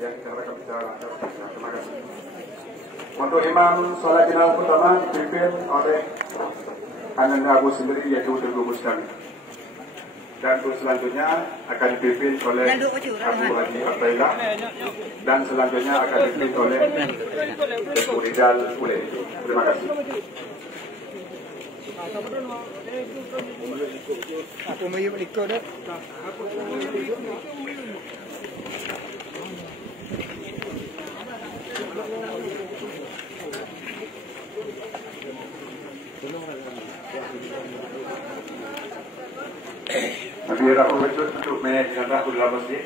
yang kita akan bicara. Terima kasih. Untuk imam solat jenazah pertama dipimpin oleh Ananda Abu sendiri, yaitu Dagu Mustami. Dan untuk selanjutnya akan dipimpin oleh Abu Haji Abdullah, dan selanjutnya akan dipimpin oleh Abu Rizal Ule. Terima kasih. Aku mau ikut dah. Nabi Rahul itu untuk menyajikan Rahul dalam masjid.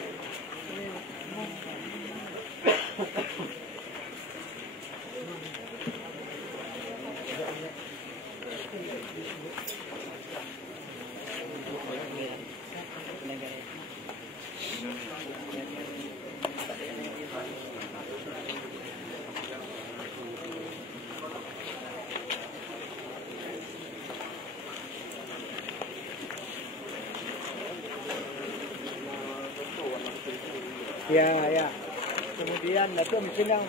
Ya, ya. Kemudian Datuk Pinang